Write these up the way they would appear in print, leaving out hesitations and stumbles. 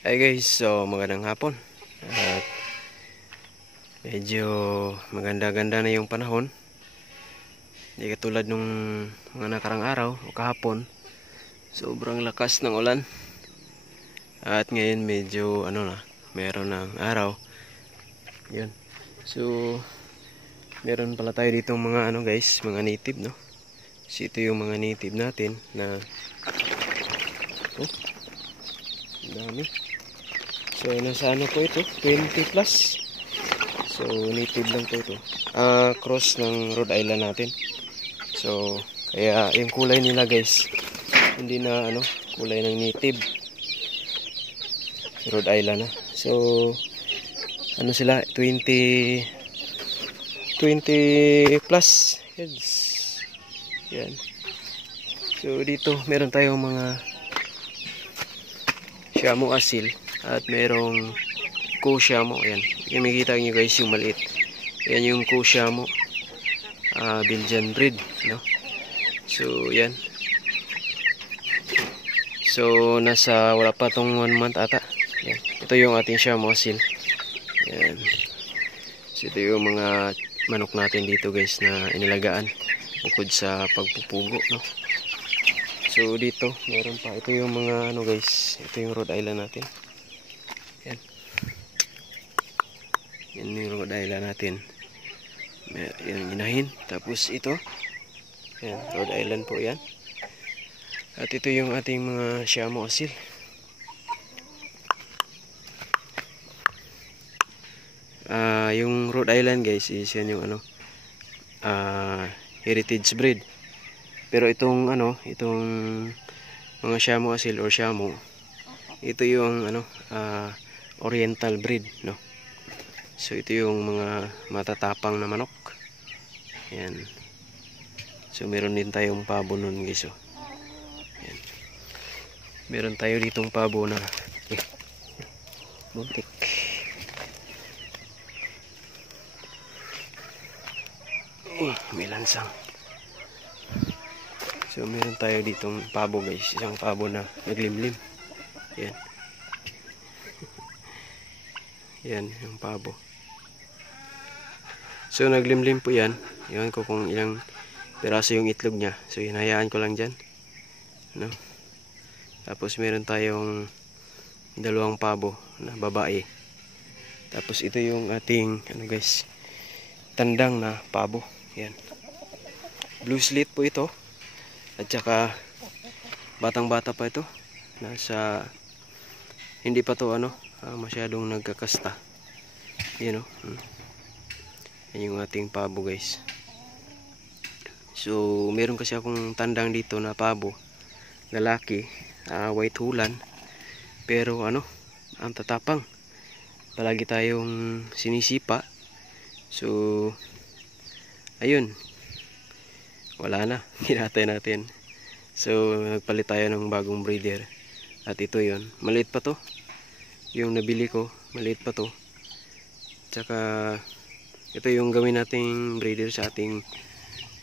Hi guys, so magandang hapon. At medyo maganda-ganda na yung panahon. Hindi katulad nung mga nakarang araw o kahapon. Sobrang lakas ng ulan. At ngayon medyo meron ng araw. Yun. So meron pala tayo dito mga guys, mga native, no. So ito yung mga native natin na dami. So nasa po ito, 20 plus. So native lang po ito. Cross ng Rhode Island natin. So kaya yung kulay nila guys, hindi na kulay ng native Rhode Island na. So sila 20 plus heads. Yan. So dito meron tayong mga Siamo asil at merong Co-Siamo. Ayan, yung makikita nyo guys yung maliit. Ayan yung Co-Siamo, Belgian breed, no? So yan. So nasa wala pa tong 1 month ata. Ayan. Ito yung ating Siamo asil. Ayan. So ito yung mga manok natin dito guys na inilagaan bukod sa pagpupugo, no? So dito meron pa, ito yung mga guys, ito yung Rhode Island natin. Yan. Yan yung Rhode Island natin. Yan inahin. Tapos ito, yan, Rhode Island po yan. At ito yung ating mga Siamo asil. Yung Rhode Island guys is yan yung heritage breed. Pero itong itong mga Siamo asil or Siamo, ito yung oriental breed, no. So ito yung mga matatapang na manok. Yan. So meron din tayong pabo nun guys, oh. Yan. Meron tayo ditong pabo na buntik. May lansang. So meron tayo ditong pabo guys, isang pabo na naglimlim. Yan. Yan yung pabo. So naglimlim po yan. Iwan ko kung ilang piraso yung itlog niya. So hinahayaan ko lang dyan, no? Tapos meron tayong dalawang pabo na babae. Tapos ito yung ating guys, tandang na pabo. Yan. Blue slit po ito. At saka batang-bata pa ito. Hindi pa to masyadong nagkakasta. Yan, yan yung ating pabo guys. So meron kasi akong tandang dito na pabo, lalaki, white hulan. Pero ang tatapang. Palagi tayong sinisipa. So ayun, wala na, hinatay natin. So nagpalit tayo ng bagong breeder. At ito yon, maliit pa to. Yung nabili ko, maliit pa to. Tsaka ito yung gawin nating breeder sa ating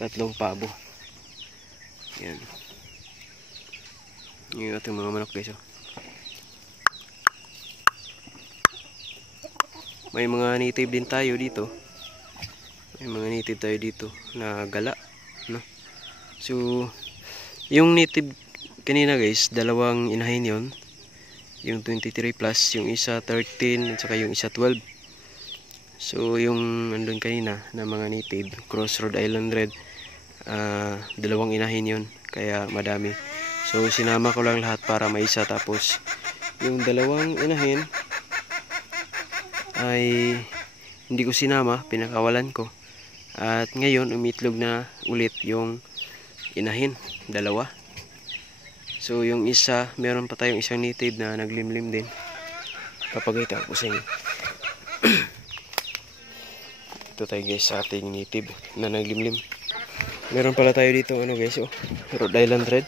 tatlong pabo. Yan. Yung ating mga manok guys, oh. May mga native din tayo dito. May mga native tayo dito na gala, no? So yung native kanina guys, dalawang inahin yon. Yung 23 plus, yung isa 13 at saka yung isa 12. So yung andun kanina na mga native, cross Rhode Island red, dalawang inahin yon, kaya madami. So sinama ko lang lahat para maisa. Tapos yung dalawang inahin ay hindi ko sinama, pinakawalan ko. At ngayon umitlog na ulit yung inahin, dalawa. So yung isa, meron pa tayong isang native na naglimlim din. Papagayta ko sa inyo. Ito tayo guys sa ating native na naglimlim. Meron pala tayo dito guys, Rhode Island red.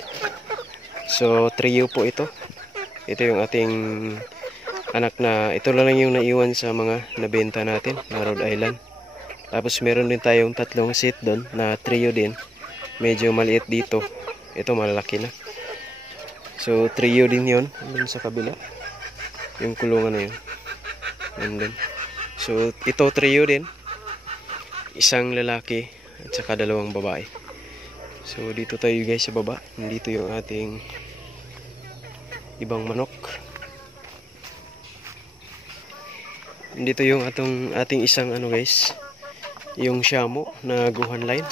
So trio po ito. Ito yung ating anak na, ito lang yung naiwan sa mga nabenta natin na Rhode Island. Tapos meron din tayong tatlong set doon na trio din. Medyo maliit dito. Ito malaki na. So trio din yon dun sa kabila. Yung kulungan na yun. Nandun. So, ito trio din. Isang lalaki at saka dalawang babae. So, dito tayo guys sa baba. Dito yung ating ibang manok. Dito yung ating isang ano guys, yung Shamo na guhan line.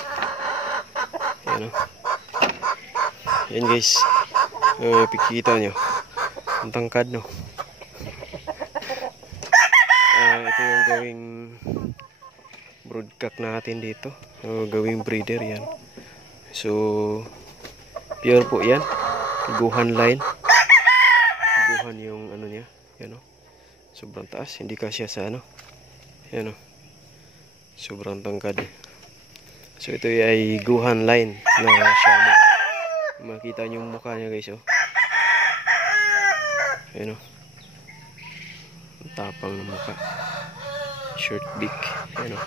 Yan o. Yan guys. Pikita nyo. Ang tangkad no. Ito yung gawing broodcock natin dito. Gawing breeder yan. So, pure po yan. Guhan line. Guhan yung ano niya. Yan o. Sobrang taas. Hindi kasya sa ano. Yan o. Sobrang tangkad. So, ito ay guhan line na Shamo. Makita nyo yung mukha niya guys o. Yan o. Tapang ng mukha. Short beak. Yan o.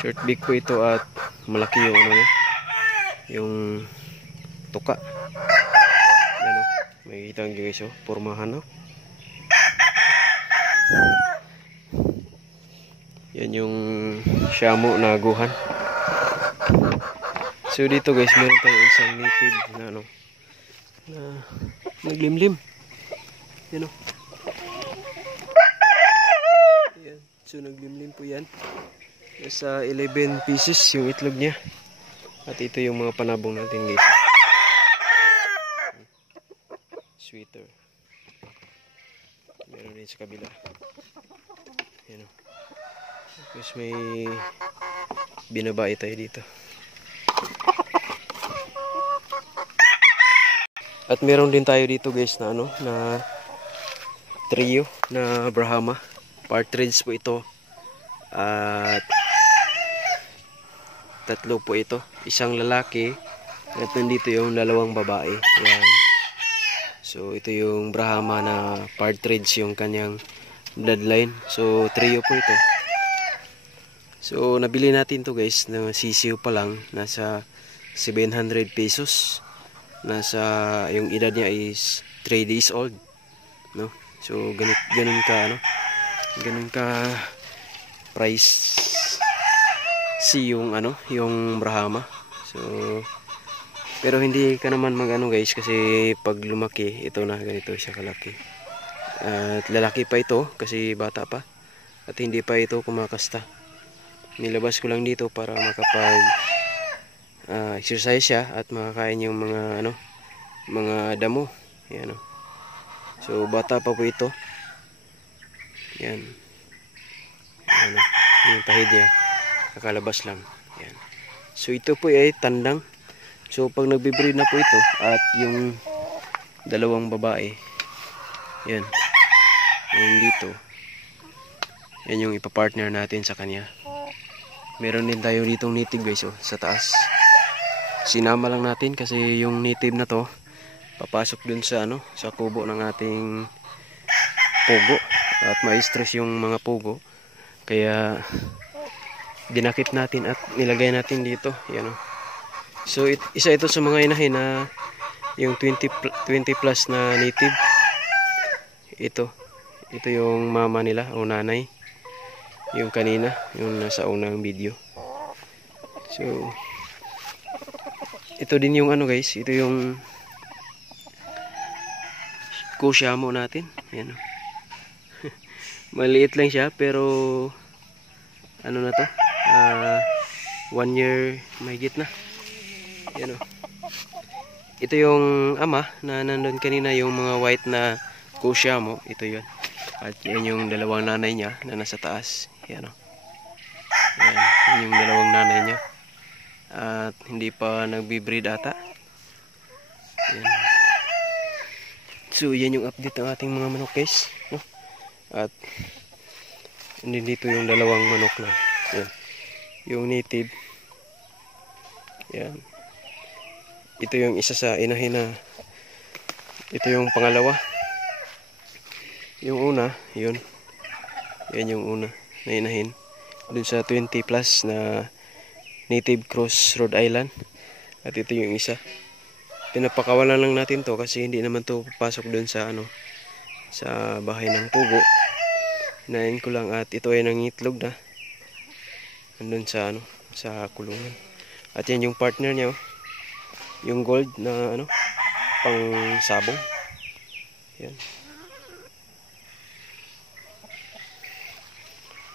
Short beak po ito at malaki yung ano niya. Yung tuka. Yan o. Makikita nyo guys o. Pormahan o. Yan yung Shamo na guhan. So dito guys, meron tayo isang native na ano, na naglimlim. Yan o. Yan. So naglimlim po yan. Nasa 11 pieces yung itlog niya. At ito yung mga panabong natin guys. Sweeter. Meron din sa kabila. Yan o. Tapos may binabae tayo dito. At meron din tayo dito guys na ano, na trio na Brahma. Partridge po ito. At tatlo po ito. Isang lalaki. At nandito yung dalawang babae. Yan. So ito yung Brahma na partridge, yung kanyang bloodline. So trio po ito. So nabili natin to guys na sisiw pa lang. Nasa 700 pesos. Nasa yung edad niya is 3 days old, no? So ganun ka ano, ganun ka price si yung ano, yung Brahma. So pero hindi ka naman magano guys, kasi pag lumaki ito na ganito siya kalaki. At lalaki pa ito kasi bata pa at hindi pa ito kumakasta. Nilabas ko lang dito para makapag exercise siya at makakain yung mga ano, mga damo. Yan o. So bata pa po ito. Yan. Yan o. Yung tahid niya kakalabas lang. Yan. So ito po ay tandang. So pag nagbe-breed na po ito at yung dalawang babae, yan, yung dito, yan yung ipapartner natin sa kanya. Meron din tayo ditong native guys sa taas. Sinama lang natin kasi yung native na to papasok dun sa ano, sa kubo ng ating pugo at ma-stress yung mga pugo, kaya dinakip natin at nilagay natin dito. Yan o. So isa ito sa mga inahin na yung 20 plus na native. Ito yung mama nila o nanay, yung kanina, yung nasa unang video. So ito din yung ano guys, ito yung Shamo natin. Yan. Maliit lang siya pero ano na to, 1 year mahigit na. Yan o. Ito yung ama na nandun kanina, yung mga white na Shamo. Ito yun. At yan yung dalawang nanay niya na nasa taas. Yan o. Yan yung dalawang nanay niya. At hindi pa nagbi-breed ata. Yan. So yan yung update ng ating mga manok guys, no? At dito yung dalawang manok na yan. Yung native. Yan. Ito yung isa sa inahin na, ito yung pangalawa. Yung una, yun. Yan yung una na inahin. Dun sa 20 plus na native cross Rhode Island. At ito yung isa. Pinapakawalan lang natin to kasi hindi naman to papasok dun sa ano, sa bahay ng pugo. Hinahin ko lang at ito ay nangitlog na. Andun sa ano, sa kulungan. At yan yung partner niya, oh. Yung gold na ano, pang sabong. Yan.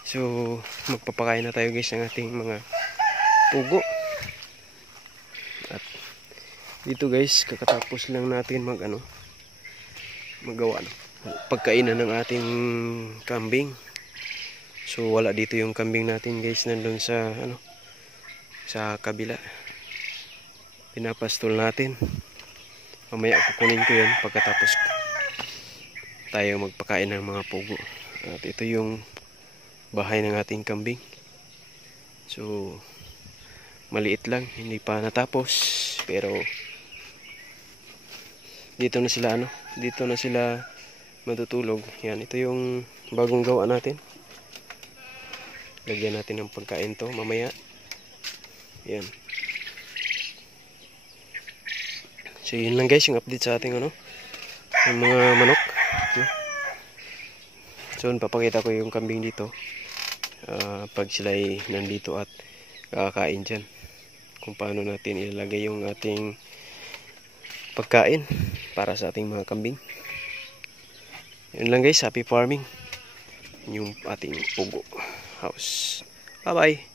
So, magpapakain na tayo guys ng ating mga pugo. At dito guys, kakatapos lang natin magawa pagkainan ng ating kambing. So wala dito yung kambing natin guys, nandun sa sa kabila. Pinapastol natin. Mamaya kukunin ko yan pagkatapos tayo magpakain ng mga pugo. At ito yung bahay ng ating kambing. So maliit lang, hindi pa natapos, pero dito na sila matutulog. Yan, ito yung bagong gawa natin. Lagyan natin ng pagkain to mamaya. Yan. So yun lang guys, yung update sa ating yung mga manok. So papakita ko yung kambing dito pag sila ay nandito at kakakain dyan, kung paano natin ilalagay yung ating pagkain para sa ating mga kambing. Yun lang guys, happy farming yung ating pugo house. Bye bye.